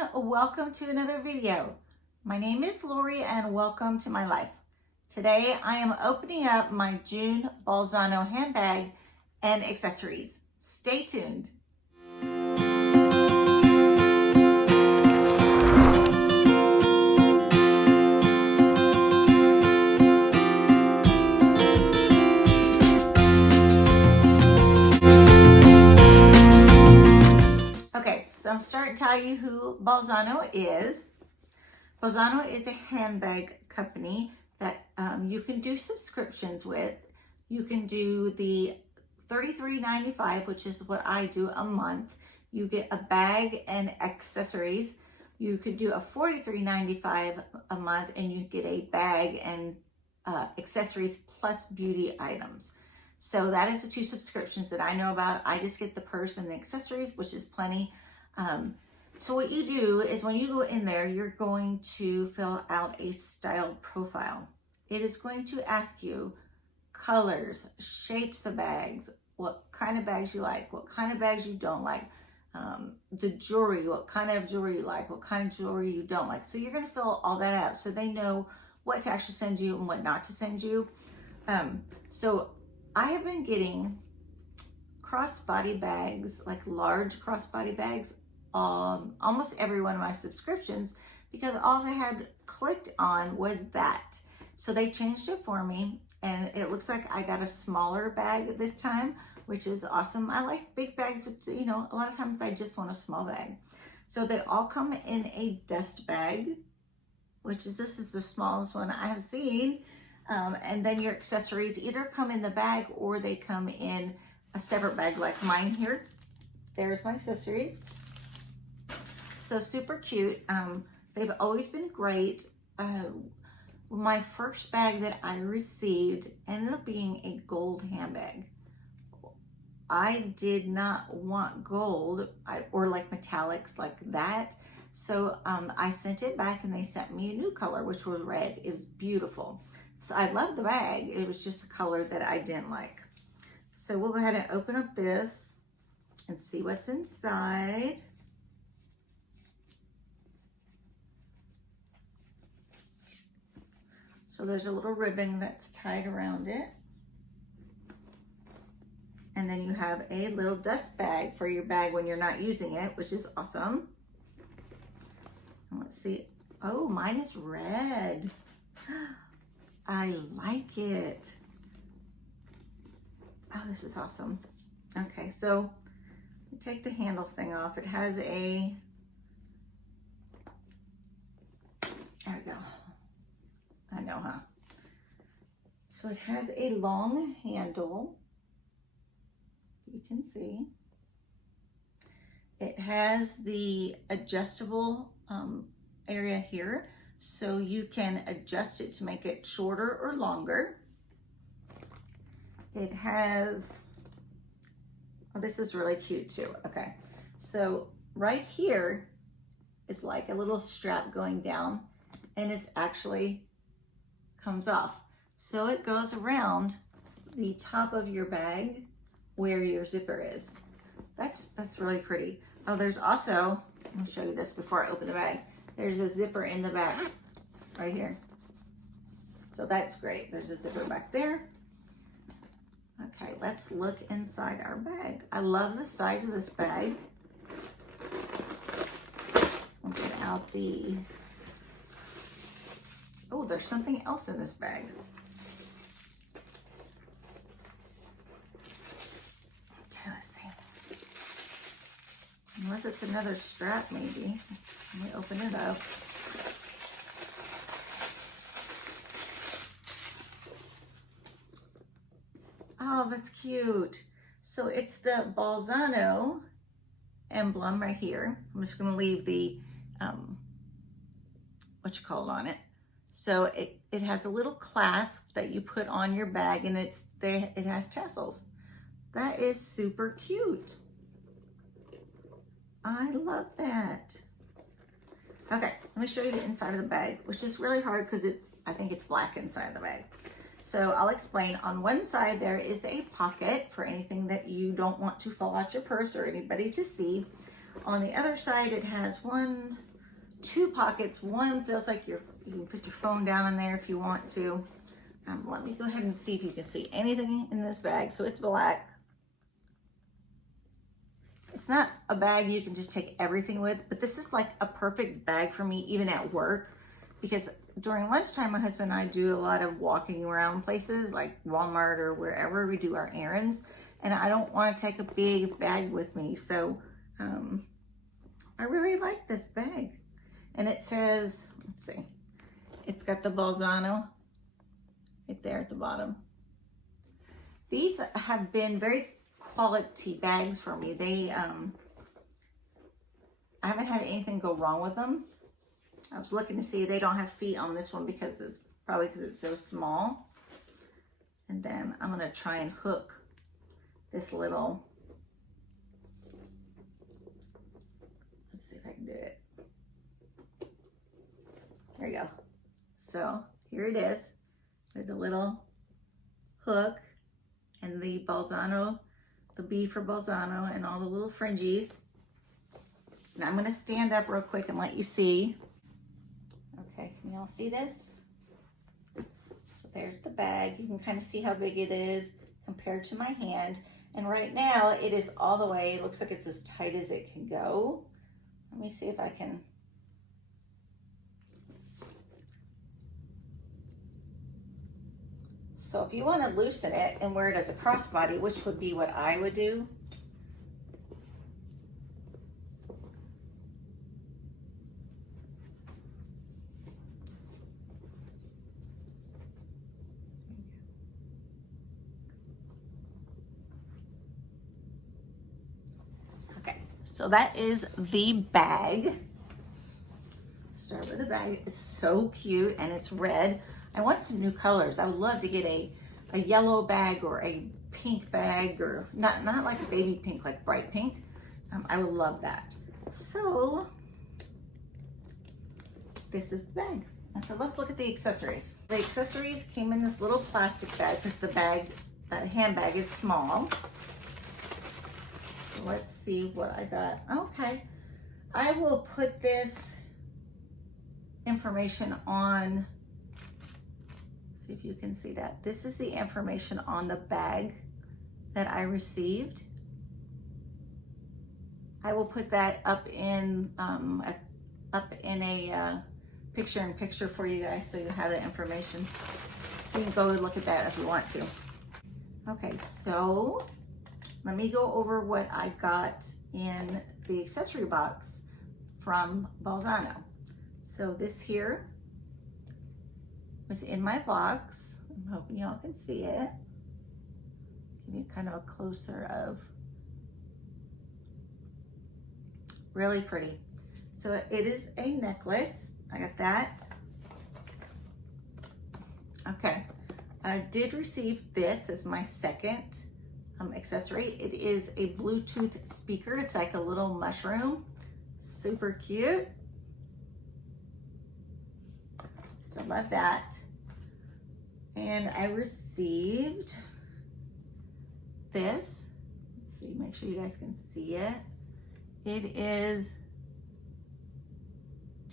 everyone, welcome to another video. My name is Lori and welcome to my life. Today I am opening up my June Bolzano handbag and accessories. Stay tuned. So I'm starting to tell you who Bolzano is. Bolzano is a handbag company that you can do subscriptions with. You can do the $33.95, which is what I do a month. You get a bag and accessories. You could do a $43.95 a month and you get a bag and accessories plus beauty items. So that is the two subscriptions that I know about. I just get the purse and the accessories, which is plenty. So what you do is when you go in there, you're going to fill out a style profile. It is going to ask you colors, shapes of bags, what kind of bags you like, what kind of bags you don't like, the jewelry, what kind of jewelry you like, what kind of jewelry you don't like. So you're going to fill all that out so they know what to actually send you and what not to send you. So I have been getting crossbody bags, like large crossbody bags, almost every one of my subscriptions, because all I had clicked on was that. So they changed it for me and it looks like I got a smaller bag this time, which is awesome. I like big bags, but, you know, a lot of times I just want a small bag. So they all come in a dust bag, which is, this is the smallest one I have seen. And then your accessories either come in the bag or they come in a separate bag like mine here. There's my accessories. So super cute. They've always been great. My first bag that I received ended up being a gold handbag. I did not want gold or like metallics like that. So I sent it back and they sent me a new color, which was red. It was beautiful. So I love the bag. It was just the color that I didn't like. So we'll go ahead and open up this and see what's inside. So there's a little ribbon that's tied around it. And then you have a little dust bag for your bag when you're not using it, which is awesome. And let's see. Oh, mine is red. I like it. Oh, this is awesome. Okay, so take the handle thing off. It has a, there we go. I know, huh? So it has a long handle. You can see. It has the adjustable area here. So you can adjust it to make it shorter or longer. It has, oh, this is really cute too. Okay, so right here is like a little strap going down and it's actually comes off. So it goes around the top of your bag where your zipper is. That's really pretty. Oh, there's also, I'll show you this before I open the bag. There's a zipper in the back right here. So that's great. There's a zipper back there. Okay, let's look inside our bag. I love the size of this bag. I'll get out the, oh, there's something else in this bag. Okay, let's see. Unless it's another strap, maybe. Let me open it up. Oh, that's cute. So it's the Bolzano emblem right here. I'm just gonna leave the, on it. So it has a little clasp that you put on your bag and it has tassels. That is super cute. I love that. Okay, let me show you the inside of the bag, which is really hard because I think it's black inside the bag. So I'll explain. On one side, there is a pocket for anything that you don't want to fall out your purse or anybody to see. On the other side, it has 1, 2 pockets. One feels like you can put your phone down in there if you want to. Let me go ahead and see if you can see anything in this bag. So it's black. It's not a bag you can just take everything with, but this is like a perfect bag for me even at work, because during lunchtime, my husband and I do a lot of walking around places like Walmart or wherever we do our errands, and I don't want to take a big bag with me. So I really like this bag. And it says, let's see, it's got the Bolzano right there at the bottom. These have been very quality bags for me. They, I haven't had anything go wrong with them. I was looking to see, they don't have feet on this one because it's probably because it's so small. And then I'm gonna try and hook this little, let's see if I can do it. There you go. So here it is with the little hook and the Bolzano, the B for Bolzano, and all the little fringies. And I'm gonna stand up real quick and let you see. Okay, can y'all see this? So there's the bag. You can kind of see how big it is compared to my hand. And right now it is all the way, it looks like it's as tight as it can go. Let me see if I can. So if you want to loosen it and wear it as a crossbody, which would be what I would do, okay, so that is the bag. Start with the bag. It's so cute and it's red. I want some new colors. I would love to get a yellow bag or a pink bag, or not like a baby pink, like bright pink. I would love that. So this is the bag. And so let's look at the accessories. The accessories came in this little plastic bag because the bag, that handbag is small. So let's see what I got. Okay, I will put this information on. If you can see that. This is the information on the bag that I received. I will put that up in a picture-in-picture for you guys so you have the information. You can go look at that if you want to. Okay, so let me go over what I got in the accessory box from Bolzano. So this here was in my box. I'm hoping y'all can see it. Give you kind of a closer of. Really pretty. So it is a necklace. I got that. Okay, I did receive this as my second accessory. It is a Bluetooth speaker. It's like a little mushroom. Super cute. So love that. And I received this. Let's see, make sure you guys can see it. It is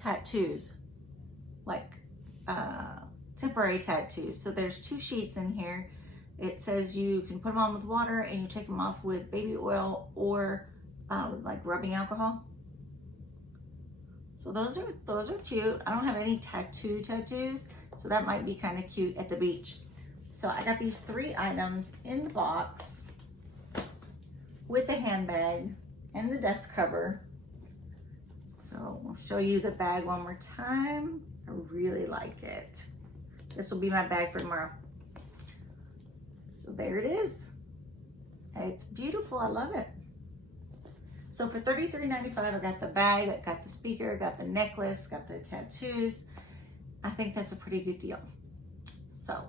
tattoos, like temporary tattoos. So there's 2 sheets in here. It says you can put them on with water and you take them off with baby oil or like rubbing alcohol. So those are cute. I don't have any tattoos, so that might be kind of cute at the beach. So I got these 3 items in the box with the handbag and the desk cover. So I'll show you the bag one more time. I really like it. This will be my bag for tomorrow. So there it is. It's beautiful, I love it. So for $33.95, I got the bag, I got the speaker, got the necklace, got the tattoos. I think that's a pretty good deal. So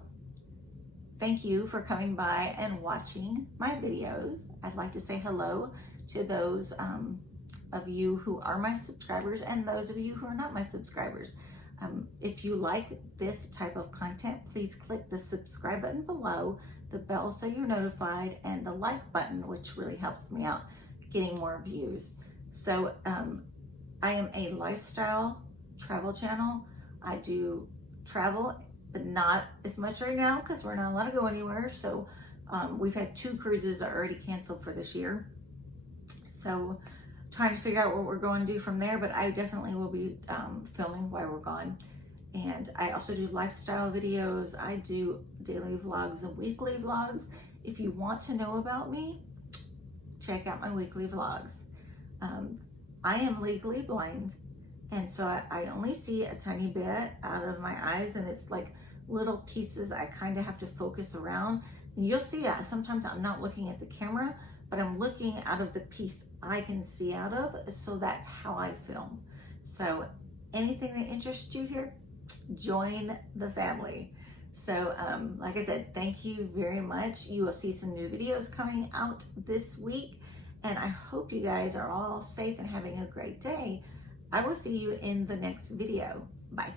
thank you for coming by and watching my videos. I'd like to say hello to those of you who are my subscribers and those of you who are not my subscribers. If you like this type of content, please click the subscribe button below, the bell so you're notified, and the like button, which really helps me out getting more views. So I am a lifestyle travel channel. I do travel, but not as much right now because we're not allowed to go anywhere. So we've had 2 cruises that are already canceled for this year. So trying to figure out what we're going to do from there, but I definitely will be filming while we're gone. And I also do lifestyle videos. I do daily vlogs and weekly vlogs. If you want to know about me, check out my weekly vlogs. I am legally blind, and so I only see a tiny bit out of my eyes, and it's like little pieces I kind of have to focus around. And you'll see sometimes I'm not looking at the camera, but I'm looking out of the piece I can see out of, so that's how I film. So anything that interests you here, join the family. So like I said, thank you very much. You will see some new videos coming out this week, and I hope you guys are all safe and having a great day. I will see you in the next video. Bye.